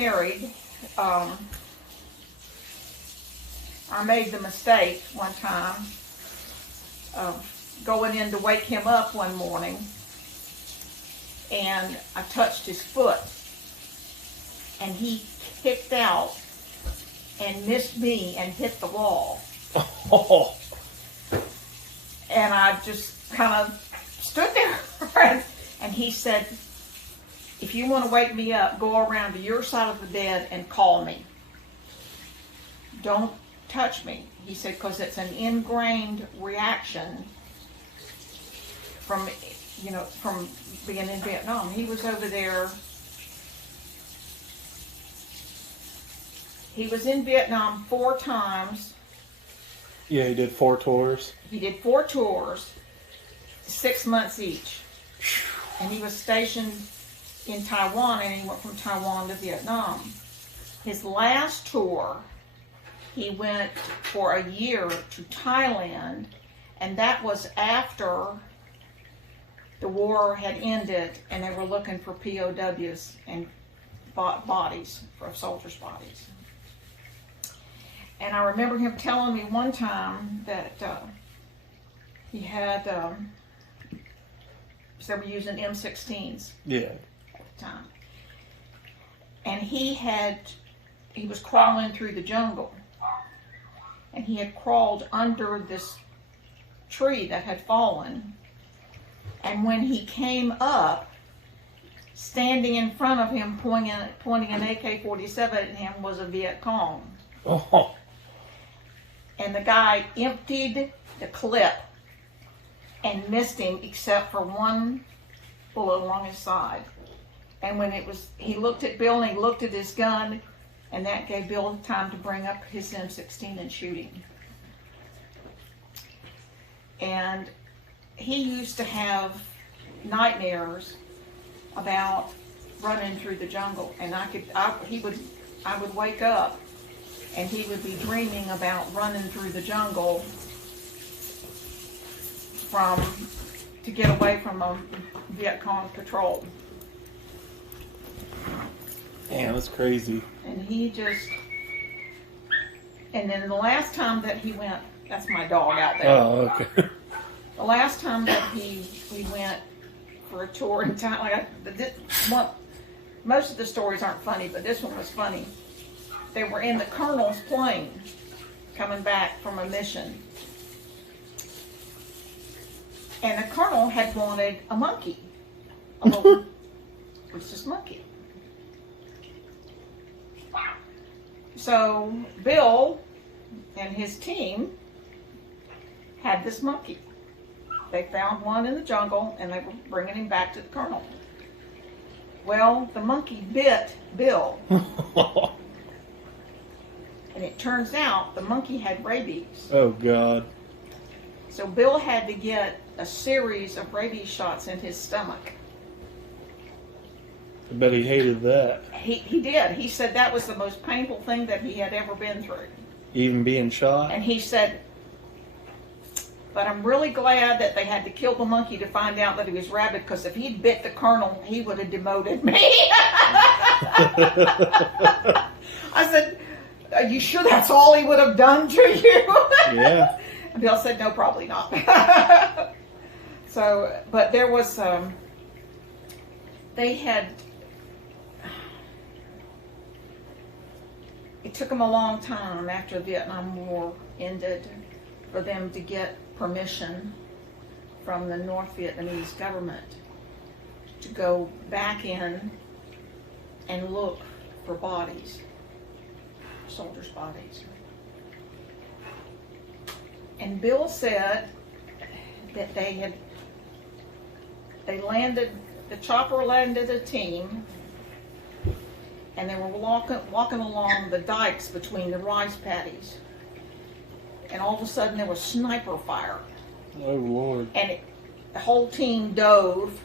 married, I made the mistake one time of going in to wake him up one morning, and I touched his foot, and he kicked out and missed me and hit the wall. Oh. And I just kind of stood there, and he said, if you want to wake me up, go around to your side of the bed and call me. Don't touch me. He said, because it's an ingrained reaction from being in Vietnam. He was over there. He was in Vietnam 4 times. Yeah, he did 4 tours. He did 4 tours, 6 months each. And he was stationed in Taiwan, and he went from Taiwan to Vietnam. His last tour, he went for a year to Thailand, and that was after the war had ended, and they were looking for POWs and bodies, for soldiers' bodies. And I remember him telling me one time that he had, they were using M16s. Yeah. At the time. And he was crawling through the jungle. And he had crawled under this tree that had fallen. And when he came up, standing in front of him, pointing an AK-47 at him, was a Viet Cong. Oh. And the guy emptied the clip and missed him except for one bullet along his side. And when he looked at Bill and he looked at his gun, and that gave Bill time to bring up his M16 and shoot him. And he used to have nightmares about running through the jungle, and I would wake up and he would be dreaming about running through the jungle to get away from a Viet Cong patrol. Damn, that's crazy. And and then the last time that he went, that's my dog out there. Oh, okay. The last time that we went for a tour in Thailand, most of the stories aren't funny, but this one was funny. They were in the colonel's plane coming back from a mission. And the colonel had wanted a monkey, a little rhesus monkey. So Bill and his team had this monkey. They found one in the jungle, and they were bringing him back to the colonel. Well, the monkey bit Bill. And it turns out the monkey had rabies. Oh, God. So Bill had to get a series of rabies shots in his stomach. I bet he hated that. He did. He said that was the most painful thing that he had ever been through. Even being shot? And he said, but I'm really glad that they had to kill the monkey to find out that he was rabid, because if he'd bit the colonel, he would have demoted me. I said, are you sure that's all he would have done to you? Yeah. And Bill said, no, probably not. So, but there was, it took them a long time after the Vietnam War ended for them to get permission from the North Vietnamese government to go back in and look for bodies, soldiers' bodies. And Bill said that the chopper landed a team, and they were walking along the dikes between the rice paddies. And all of a sudden there was sniper fire. Oh, Lord. And the whole team dove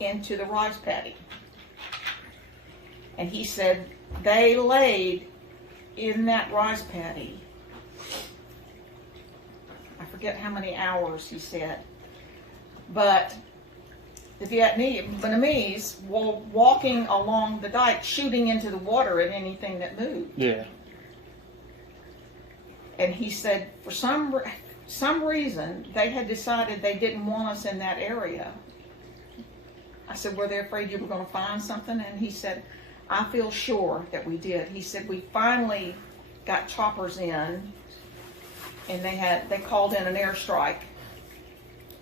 into the rice paddy. And he said they laid in that rice paddy, I forget how many hours he said, but the Vietnamese were walking along the dike, shooting into the water at anything that moved. Yeah. And he said, for some reason, they had decided they didn't want us in that area. I said, were they afraid you were going to find something? And he said, I feel sure that we did. He said, we finally got choppers in, and they called in an airstrike,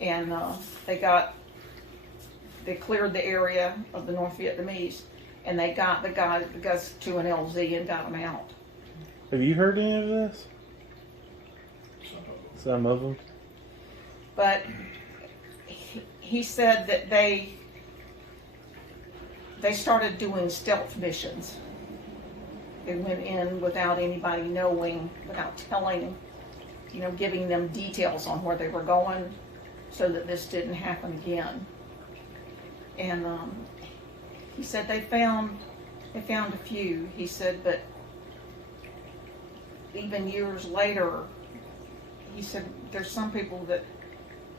and they cleared the area of the North Vietnamese, and they got the guys to an LZ and got them out. Have you heard any of this? Some of them. But he said that they started doing stealth missions. They went in without anybody knowing, without telling, giving them details on where they were going, so that this didn't happen again. And he said they found a few. He said, but even years later, he said there's some people that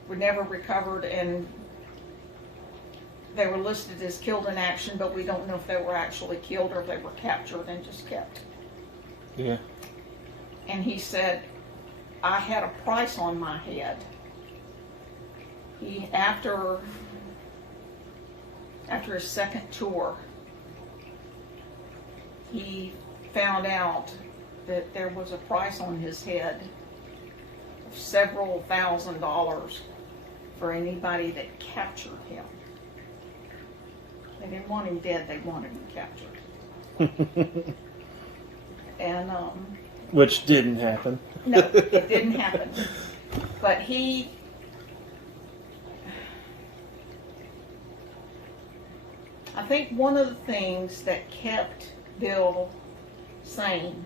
were never recovered, and they were listed as killed in action, but we don't know if they were actually killed or if they were captured and just kept. Yeah. And he said, I had a price on my head. After his second tour, he found out that there was a price on his head of several $1,000s for anybody that captured him. They didn't want him dead, they wanted him captured. And which didn't happen. no, it didn't happen. But I think one of the things that kept Bill sane,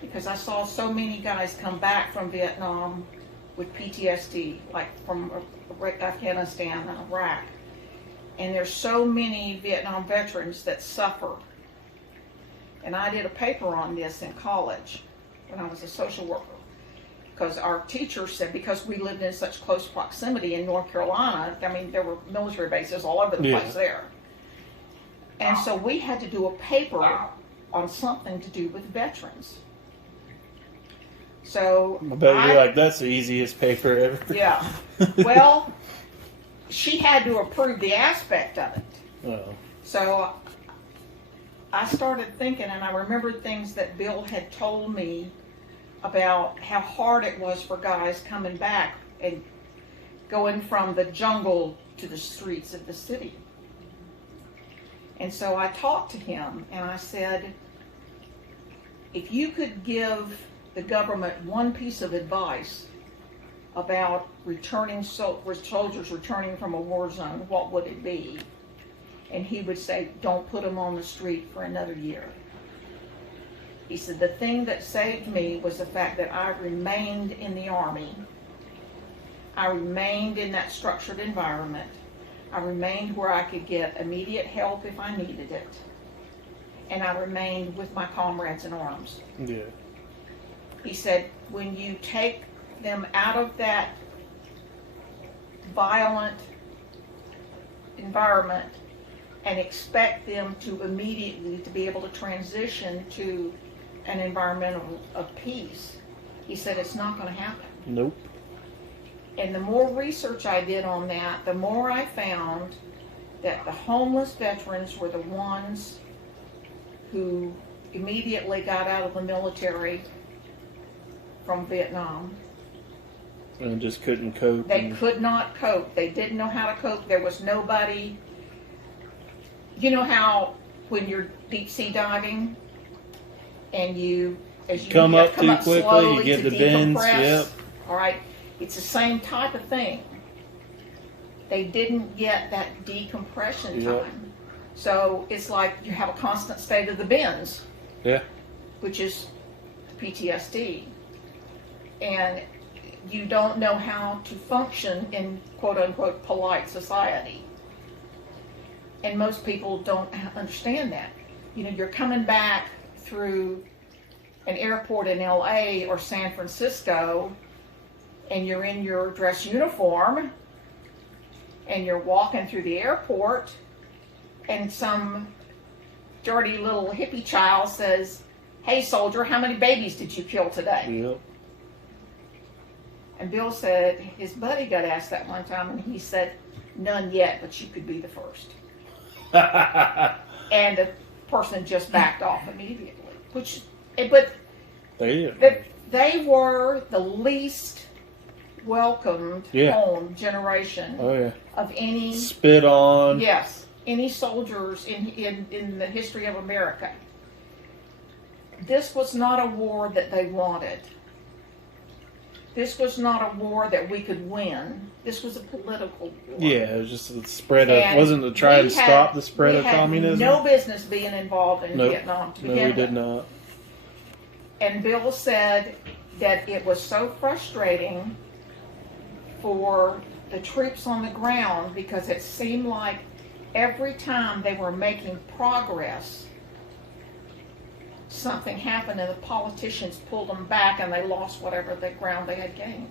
because I saw so many guys come back from Vietnam with PTSD, like from Afghanistan and Iraq. And there's so many Vietnam veterans that suffer. And I did a paper on this in college when I was a social worker, because our teacher said, because we lived in such close proximity in North Carolina, I mean, there were military bases all over the place there. And so we had to do a paper on something to do with veterans. So I bet you're like, that's the easiest paper ever. Yeah. Well, she had to approve the aspect of it. Oh. So I started thinking, and I remembered things that Bill had told me about how hard it was for guys coming back and going from the jungle to the streets of the city. And so I talked to him, and I said, if you could give the government one piece of advice about soldiers returning from a war zone, what would it be? And he would say, don't put them on the street for another year. He said, the thing that saved me was the fact that I remained in the Army. I remained in that structured environment. I remained where I could get immediate help if I needed it. And I remained with my comrades in arms. Yeah. He said, when you take them out of that violent environment and expect them to immediately to be able to transition to an environment of peace, he said it's not going to happen. Nope. And the more research I did on that, the more I found that the homeless veterans were the ones who immediately got out of the military from Vietnam. And just couldn't cope. They could not cope. They didn't know how to cope. There was nobody. You know how when you're deep sea diving and you come have up to come too up quickly, slowly you get to the bends. decompress. Yep. All right. It's the same type of thing. They didn't get that decompression Yep. time. So it's like you have a constant state of the bends. Yeah. Which is PTSD. And you don't know how to function in quote-unquote polite society. And most people don't understand that. You know, you're coming back through an airport in LA or San Francisco, and you're in your dress uniform, and you're walking through the airport, and some dirty little hippie child says, "Hey, soldier, how many babies did you kill today?" Yep. And Bill said his buddy got asked that one time, and he said, "None yet, but you could be the first." And the person just backed off immediately. But they were the least welcomed home generation of any spit on. Yes, any soldiers in the history of America. This was not a war that they wanted. This was not a war that we could win. This was a political war. Yeah, it was just the spread of, wasn't to try and stop the spread of communism. We had no business being involved in Vietnam to begin with. No, we did not. And Bill said that it was so frustrating for the troops on the ground because it seemed like every time they were making progress, something happened and the politicians pulled them back and they lost whatever the ground they had gained.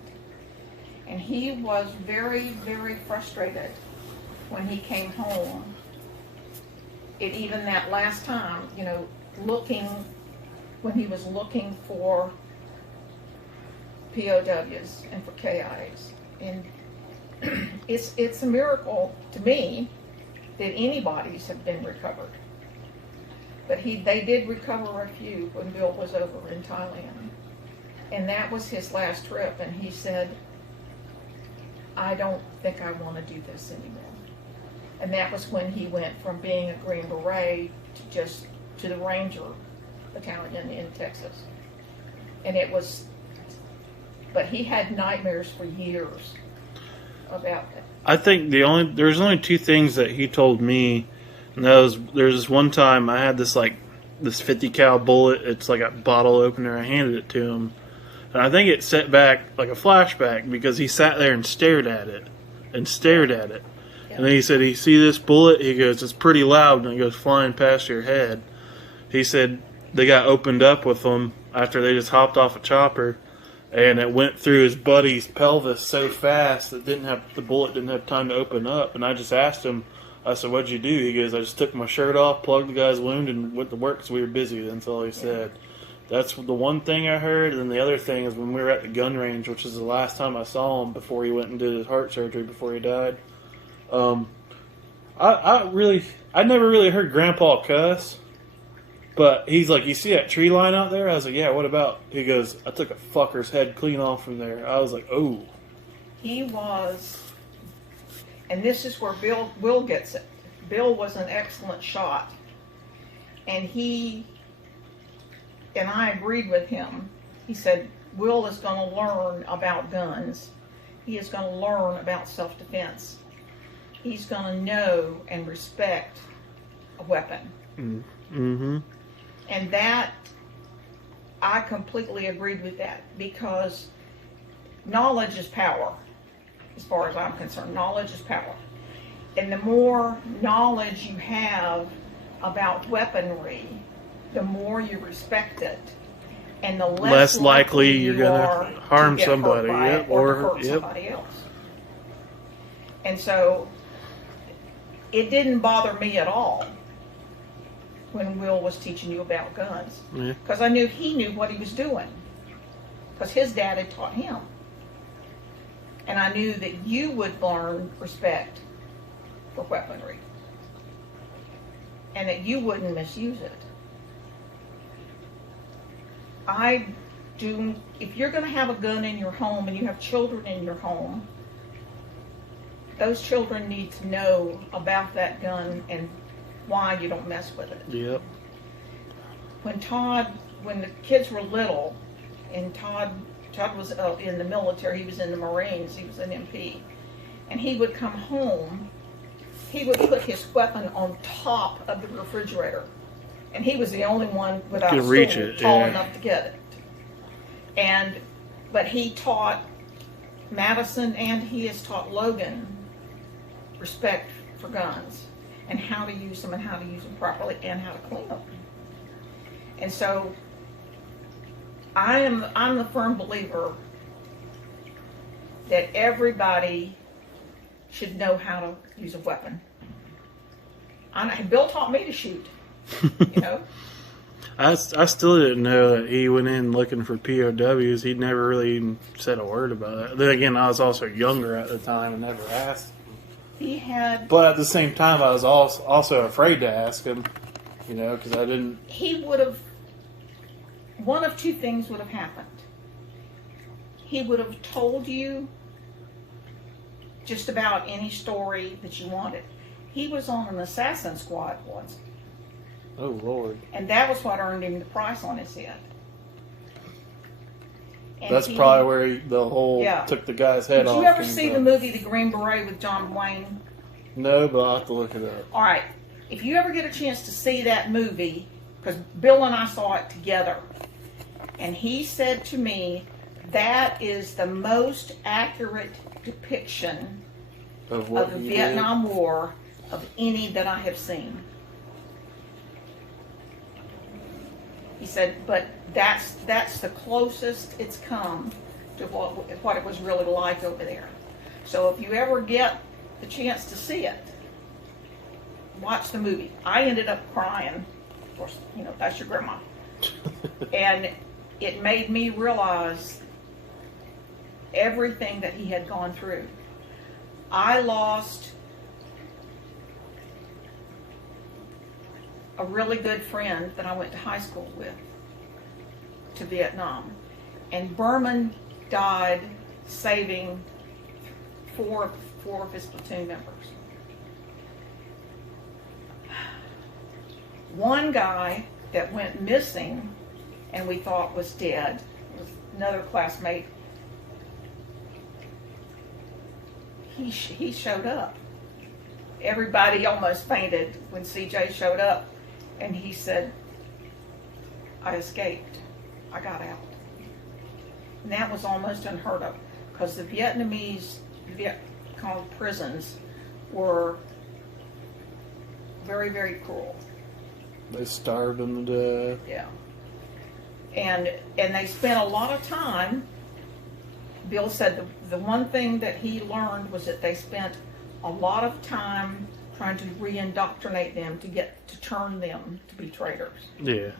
And he was very, very frustrated when he came home. Even that last time, when he was looking for POWs and for KIAs. And it's a miracle to me that anybody's have been recovered. But they did recover a few when Bill was over in Thailand. And that was his last trip. And he said, "I don't think I want to do this anymore." And that was when he went from being a Green Beret to the Ranger Battalion in Texas. And but he had nightmares for years about that. I think there's only two things that he told me. And there's this one time I had this 50 cal bullet. It's like a bottle opener. I handed it to him, and I think it set back like a flashback because he sat there and stared at it, Yeah. And then he said, "You see this bullet?" He goes, "It's pretty loud, and it goes flying past your head." He said they got opened up with them after they just hopped off a chopper, and it went through his buddy's pelvis so fast that the bullet didn't have time to open up. And I just asked him. I said, "What'd you do?" He goes, "I just took my shirt off, plugged the guy's wound, and went to work because we were busy." That's all he said. That's the one thing I heard. And then the other thing is when we were at the gun range, which is the last time I saw him before he went and did his heart surgery before he died. I never really heard Grandpa cuss. But he's like, "You see that tree line out there?" I was like, "Yeah, what about?" He goes, "I took a fucker's head clean off from there." I was like, "Oh." He was... And this is where Will gets it. Bill was an excellent shot. And I agreed with him. He said, Will is going to learn about guns. He is going to learn about self-defense. He's going to know and respect a weapon. Mm-hmm. And that, I completely agreed with that because knowledge is power. As far as I'm concerned, knowledge is power. And the more knowledge you have about weaponry, the more you respect it, and the less likely you're going to harm somebody, or hurt somebody else. And so, it didn't bother me at all when Will was teaching you about guns, because I knew he knew what he was doing, because his dad had taught him. And I knew that you would learn respect for weaponry. And that you wouldn't misuse it. If you're going to have a gun in your home and you have children in your home, those children need to know about that gun and why you don't mess with it. Yep. When the kids were little, and Todd was in the military, he was in the Marines, he was an MP, and he would come home, he would put his weapon on top of the refrigerator, and he was the only one without a stool tall enough to get it. But he taught Madison and he has taught Logan respect for guns and how to use them and how to use them properly and how to clean them. And so I'm the firm believer that everybody should know how to use a weapon. Bill taught me to shoot, you know. I still didn't know that he went in looking for POWs. He never really even said a word about it. Then again, I was also younger at the time and never asked. He had... But at the same time, I was also afraid to ask him, you know, because I didn't... He would have... One of two things would have happened. He would have told you just about any story that you wanted. He was on an assassin squad once. Oh, Lord. And that was what earned him the price on his head. And That's probably where the whole took the guy's head off. Did you ever see the movie The Green Beret with John Wayne? No, but I'll have to look it up. All right. If you ever get a chance to see that movie, because Bill and I saw it together, and he said to me, that is the most accurate depiction of the Vietnam War of any that I have seen. He said, but that's the closest it's come to what it was really like over there. So if you ever get the chance to see it, watch the movie. I ended up crying. Of course, you know, that's your grandma. And it made me realize everything that he had gone through. I lost a really good friend that I went to high school with to Vietnam. And Berman died saving four of his platoon members. One guy that went missing and we thought was dead was another classmate. He showed up. Everybody almost fainted when CJ showed up, and he said, I escaped. I got out. And that was almost unheard of, because the Vietnamese called prisons were very, very cruel. They starved them to death. Yeah. And they spent a lot of time. Bill said the one thing that he learned was that they spent a lot of time trying to re-indoctrinate them to turn them to be traitors. Yeah.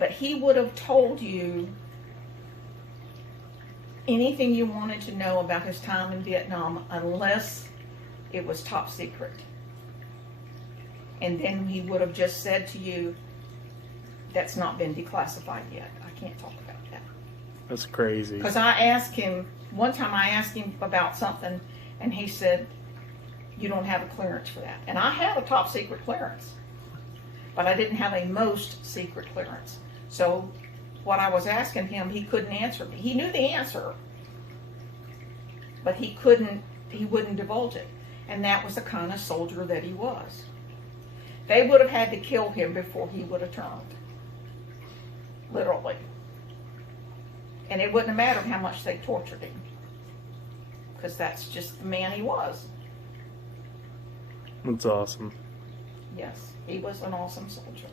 But he would have told you anything you wanted to know about his time in Vietnam unless it was top secret. And then he would have just said to you, that's not been declassified yet. I can't talk about that. That's crazy. Because I asked him, one time I asked him about something, and he said, you don't have a clearance for that. And I had a top secret clearance, but I didn't have a most secret clearance. So what I was asking him, he couldn't answer me. He knew the answer, but he wouldn't divulge it. And that was the kind of soldier that he was. They would have had to kill him before he would have turned. Literally. And it wouldn't have mattered how much they tortured him, because that's just the man he was. That's awesome. Yes, he was an awesome soldier.